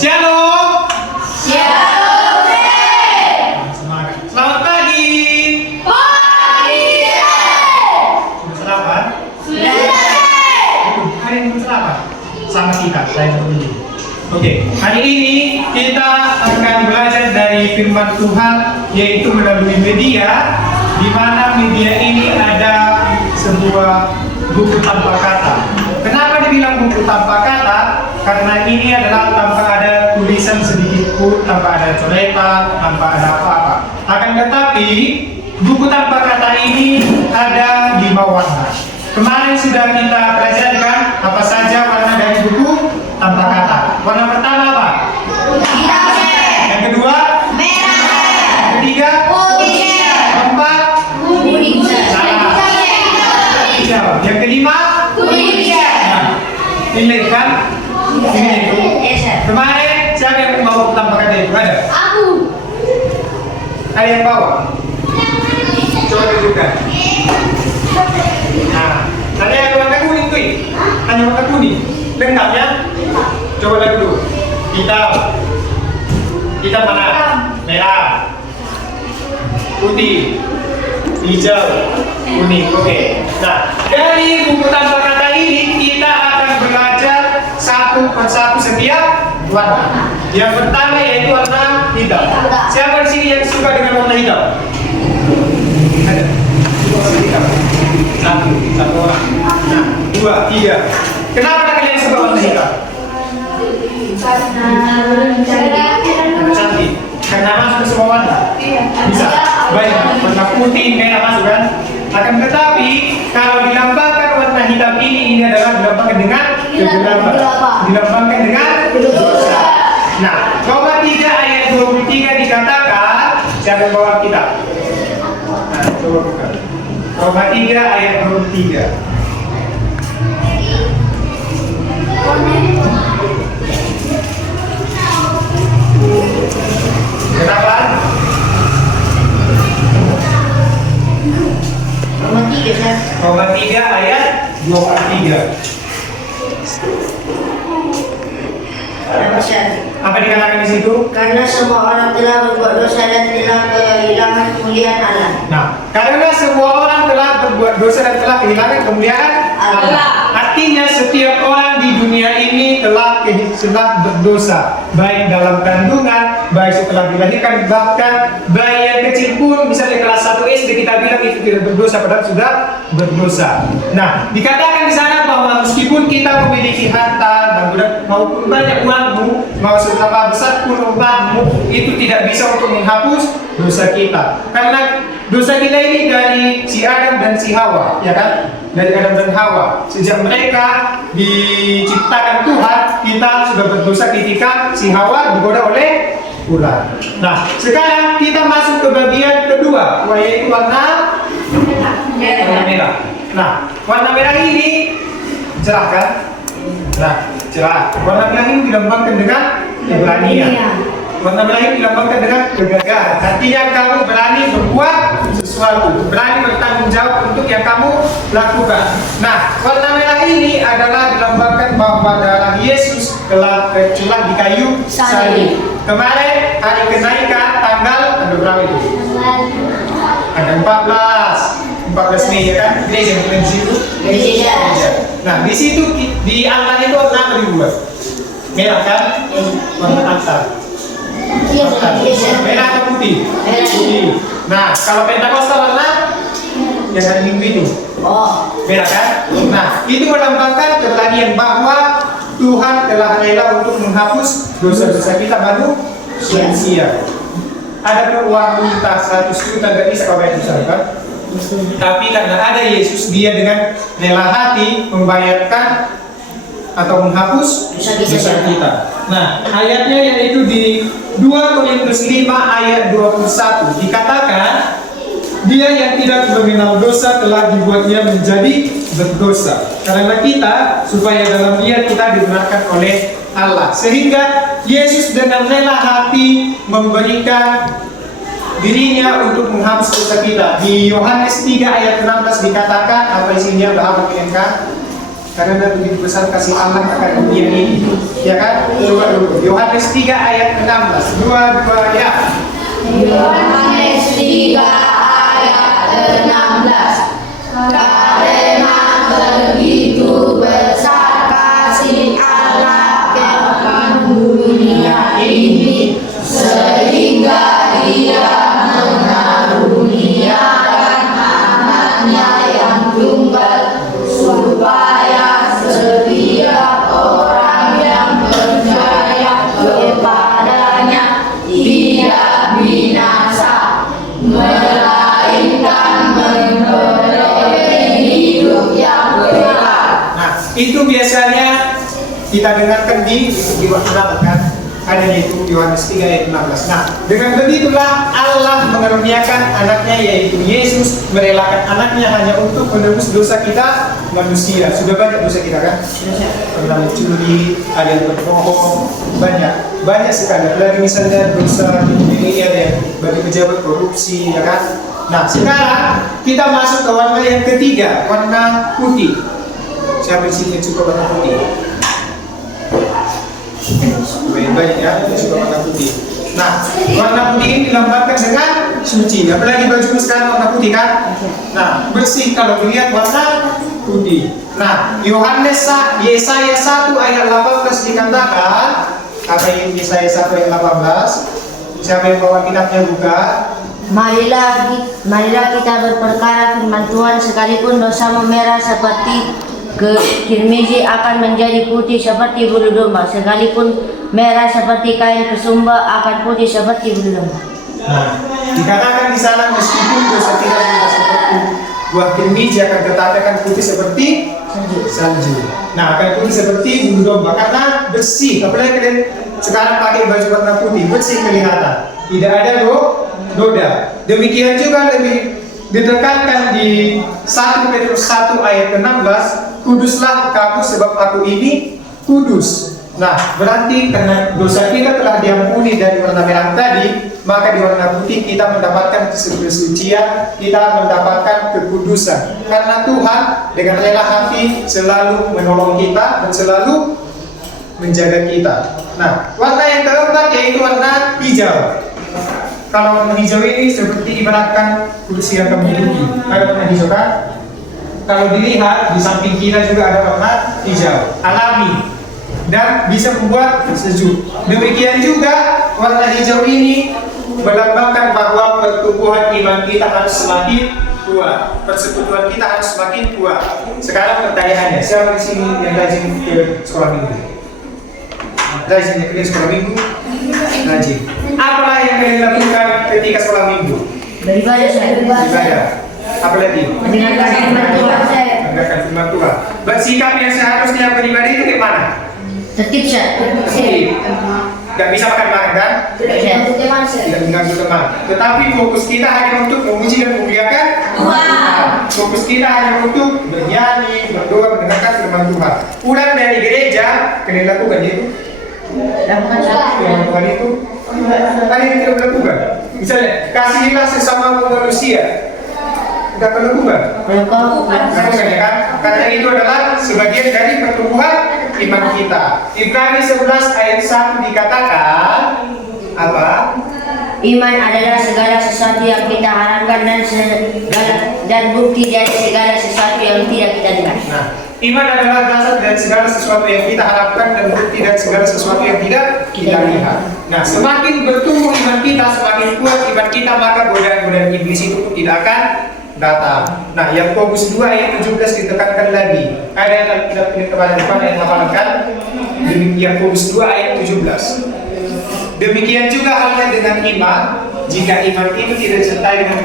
Shalom. Shalom. Semangat. Selamat pagi. Pagi. Sudah sarapan? Sudah. Hari ini sarapan sama kita. Saya Nurul. Oke, hari ini kita akan belajar dari firman Tuhan, yaitu melalui media, di mana media ini ada sebuah buku tanpa kata. Kenapa dibilang buku tanpa kata? Karena ini adalah tanpa ada tulisan sedikit pun, tanpa ada coretan, tanpa ada apa-apa. Akan tetapi, buku tanpa kata ini ada 5 warna. Kemarin sudah kita pelajarkan apa saja warna dari buku tanpa kata. Warna pertama apa? Hitam. Yang kedua? Merah. Yang ketiga? Putih. Keempat? Kuning. Salah. Hijau. Yang kelima? Kuning. Nah, ini kan? Ini itu. Kemarin siapa yang bawa buku tanpa kata itu? Ada? Aku. Ada yang bawa? Coba tunjukkan. Nah, ada yang warna kuning tuh. Hanya warna kuning. Lengkapnya? Coba lihat dulu. Hitam. Hitam mana? Merah. Putih. Hijau. Kuning. Oke. Nah, dari buku tanpa kata ini kita akan belajar satu persatu setiap warna. Yang pertama yaitu warna hitam. Siapa di sini yang suka dengan warna hitam? Ada. Hitam. Satu orang. Nah, 2, 3. Kenapa kalian suka warna hitam? Karena cantik. Karena masuk ke semua warna. Bisa. Baik. Warna putih, merah masuk kan? Akan tetapi kalau dilambangkan warna hitam ini adalah dilambangkan dengan kegelapan. Dilambangkan dengan dosa. Nah, Roma 3 ayat 23 dikatakan, siapa yang bawa kitab? Nah, coba buka. Roma 3 ayat 23. Kenapa? Roma 3 ayat 23. Apa dikatakan di situ? Karena semua orang telah berbuat dosa dan telah kehilangan kemuliaan Allah. Nah, karena semua orang telah berbuat dosa dan telah kehilangan kemuliaan Allah. Artinya setiap orang di dunia ini telah berdosa, baik dalam kandungan, baik setelah dilahirkan, bahkan bayi yang kecil pun, misalnya kelas 1 SD kita bilang itu tidak berdosa, padahal sudah berdosa. Nah, dikatakan di sana bahwa meskipun kita memiliki harta dan maupun banyak uangmu, mau seberapa besar pun uangmu, itu tidak bisa untuk menghapus dosa kita. Karena dosa kita ini dari si Adam dan si Hawa, ya kan? Dari Adam dan Hawa. Sejak mereka diciptakan Tuhan, kita sudah berdosa ketika si Hawa digoda oleh ular. Nah, sekarang kita masuk ke bagian kedua, yaitu warna merah. Nah, warna merah ini cerah kan? Nah, cerah. Warna merah ini dilambangkan dengan keberanian. Warna merah ini dilambangkan dengan kegagahan. Artinya kamu berani berbuat sesuatu, berani bertanggung jawab untuk yang kamu lakukan. Nah, warna merah ini adalah dilambangkan bahwa darah Yesus telah tercurah di kayu salib. Kemarin hari kenaikan tanggal ada berapa itu? Ada 14 Mei, ya kan? Gereja di situ. Gereja. Nah, di situ di altar itu warna apa dibuat? Merah kan? Warna altar. Merah atau putih? Putih. Nah, kalau Pentakosta warna yang hari Minggu itu. Oh, Merah kan? Nah, itu melambangkan keberanian bahwa Tuhan telah rela untuk menghapus dosa-dosa kita manusia. Ada peluang minta 100 juta, nggak bisa kau bayar dosa kan? Tapi karena ada Yesus, dia dengan rela hati membayarkan atau menghapus dosa kita. Nah, ayatnya yaitu di 2 Korintus 5 ayat 21 dikatakan, dia yang tidak mengenal dosa telah dibuatnya menjadi berdosa karena kita, supaya dalam dia kita dibenarkan oleh Allah. Sehingga Yesus dengan rela hati memberikan dirinya untuk menghapus dosa kita. Di Yohanes 3 ayat 16 dikatakan, apa isinya Bapak PMK? Karena begitu besar kasih Allah akan dunia ini. Ya kan? Coba dulu. Yohanes 3 ayat 16. Dua ya. Yohanes 3 ayat 16. Karena begitu besar kasih Allah akan dunia ini, sehingga Dia mengaruniakan anaknya yang tunggal, supaya setiap orang yang percaya kepadanya tidak binasa, melainkan memperoleh hidup yang kekal. Nah, itu biasanya kita dengarkan di waktu Natal kan? Adanya itu Yohanes 3 ayat 16. Nah, dengan begitulah Allah mengaruniakan anaknya yaitu Yesus, merelakan anaknya hanya untuk menebus dosa kita manusia. Sudah banyak dosa kita kan? Pernah mencuri, ada yang berbohong, banyak sekali. Apalagi misalnya dosa ini ada yang bagi pejabat korupsi, ya kan? Nah, sekarang kita masuk ke warna yang ketiga, warna putih. Siapa di sini suka warna putih? Banyak ya, yang suka warna putih. Nah, warna putih ini dilambangkan dengan suci. Apalagi bajumu sekarang warna putih kan? Nah, bersih kalau dilihat warna putih. Nah, Yesaya 1 ayat 18 dikatakan, apa ini Yesaya 1 ayat 18? Siapa yang bawa kitabnya buka? Marilah kita berperkara firman Tuhan, sekalipun dosa memerah seperti kirmizi akan menjadi putih seperti bulu domba, sekalipun merah seperti kain kesumba akan putih seperti bulu domba. Nah, dikatakan di sana meskipun dosa kita tidak seperti buah kirmizi akan tetap akan putih seperti salju. Nah, akan putih seperti bulu domba karena bersih. Apalagi kalian sekarang pakai baju warna putih, bersih kelihatan, tidak ada noda. Demikian juga lebih ditekankan di 1 Petrus 1 ayat 16, kuduslah kamu sebab aku ini kudus. Nah, berarti karena dosa kita telah diampuni dari warna merah tadi, maka di warna putih kita mendapatkan kesucian, kita mendapatkan kekudusan. Karena Tuhan dengan rela hati selalu menolong kita dan selalu menjaga kita. Nah, warna yang keempat yaitu warna hijau. Kalau warna hijau ini seperti ibaratkan kursi yang kamu duduki. Ada warna hijau kan? Kalau dilihat di samping kita juga ada warna hijau, alami dan bisa membuat sejuk. Demikian juga warna hijau ini melambangkan bahwa pertumbuhan iman kita harus semakin kuat, persekutuan kita harus semakin kuat. Sekarang pertanyaannya, siapa di sini yang rajin ke sekolah minggu? Rajin ke sekolah minggu? Rajin. Apa yang kalian lakukan ketika sekolah minggu? Beribadah. Apa lagi? Mendengarkan firman Tuhan. Mendengarkan firman Tuhan. Bersikap yang seharusnya beribadah itu gimana? Tertib Tertib. Gak bisa makan-makan kan? Tidak mengganggu teman. Tetapi fokus kita hanya untuk memuji dan memuliakan Tuhan. Fokus kita hanya untuk bernyanyi, berdoa, mendengarkan firman Tuhan. Pulang dari gereja, kalian lakukan itu? Firman Tuhan itu? Kalian tidak melakukan. Misalnya, kasihilah sesama manusia. Tidak melakukan. Melakukan ya kan? Karena itu adalah sebagian dari pertumbuhan iman kita. Ibrani 11 ayat 1 dikatakan apa? Iman adalah segala sesuatu yang kita harapkan dan bukti dari segala sesuatu yang tidak kita dengar. Nah, iman adalah dasar dari segala sesuatu yang kita harapkan dan bukti dari segala sesuatu yang tidak kita lihat. Nah, semakin bertumbuh iman kita, semakin kuat iman kita, maka godaan-godaan iblis itu pun tidak akan datang. Nah, Yakobus 2 ayat 17 ditekankan lagi. Ada yang kita pilih kepada depan ayat 8 kan? Yakobus 2 ayat 17. Demikian juga halnya dengan iman. Jika iman itu tidak disertai dengan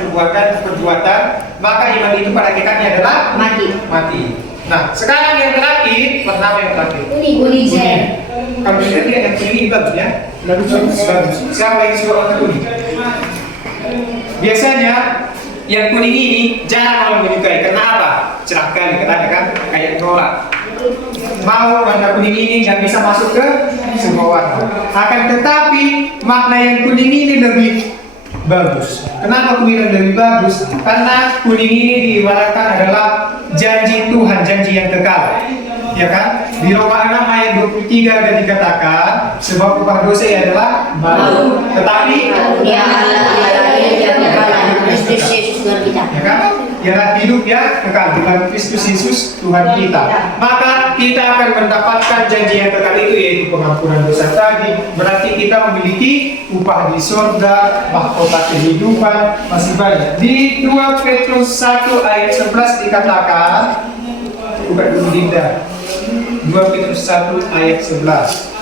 perbuatan, maka iman itu pada hakikatnya adalah mati. Nah, sekarang yang terakhir, pertama yang terakhir. Kuning. Kalau kita lihat yang kuning ini bagus ya. Bagus. Siapa yang suka warna kuning? Biasanya yang kuning ini jarang orang menyukai. Karena apa? Cerah kali, karena kan kayak norak. Mau warna kuning ini nggak bisa masuk ke semua warna. Akan tetapi makna yang kuning ini lebih bagus. Kenapa kuning lebih bagus? Karena kuning ini diibaratkan adalah janji Tuhan, janji yang kekal. Ya kan? Di Roma 6 ayat 23 ada dikatakan sebab upah dosa adalah maut. Tetapi Karunia Allah yang kekal dalam Kristus Yesus Tuhan kita. ya kan? Ialah hidup yang kekal dalam Kristus Yesus Tuhan kita. Maka kita akan mendapatkan janji yang kekal itu, yaitu pengampunan dosa tadi. Berarti kita memiliki upah di surga, mahkota kehidupan, masih banyak. Di 2 Petrus 1 ayat 11 dikatakan, buka dulu Dinda. 2 Petrus 1 ayat 11.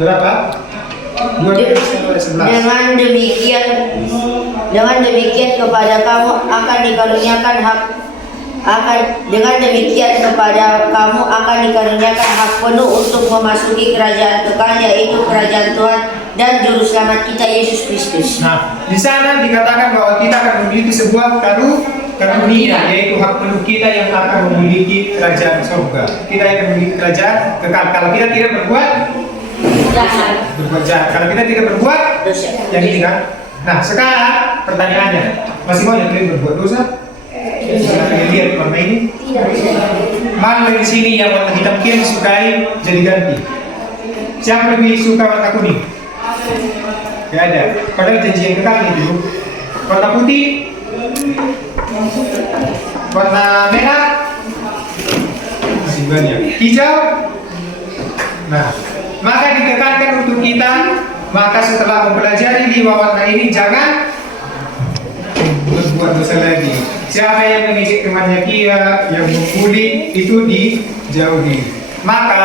Berapa? 2 Petrus 1 ayat 11. Dengan demikian kepada kamu akan dikaruniakan hak penuh untuk memasuki kerajaan kekal, yaitu kerajaan Tuhan dan juru selamat kita Yesus Kristus. Nah, di sana dikatakan bahwa kita akan memiliki sebuah karunia, yaitu hak penuh kita yang akan memiliki kerajaan surga. Kita akan memiliki kerajaan kekal. Kalau kita tidak berbuat jahat. Kalau kita tidak berbuat Dosa. yang ini kan. Nah, sekarang pertanyaannya, masih mau yang kalian berbuat dosa? Kita lihat warna ini. Mana di sini yang warna hitam kalian sukai jadi ganti? Siapa lebih suka warna kuning? Gak ada. Padahal janji yang kekal itu. Warna putih, warna merah, masih banyak. Hijau. Nah, maka ditekankan untuk kita. Maka setelah mempelajari 5 warna ini, jangan berbuat dosa lagi. Siapa yang mengejek temannya kia, yang membuli, itu dijauhi. Maka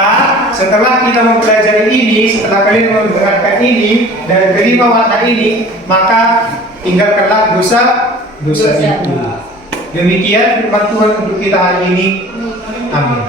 setelah kita mempelajari ini, setelah kalian mendengarkan ini dan kelima warna ini, maka tinggalkanlah dosa itu. Demikian firman Tuhan untuk kita hari ini. Amin.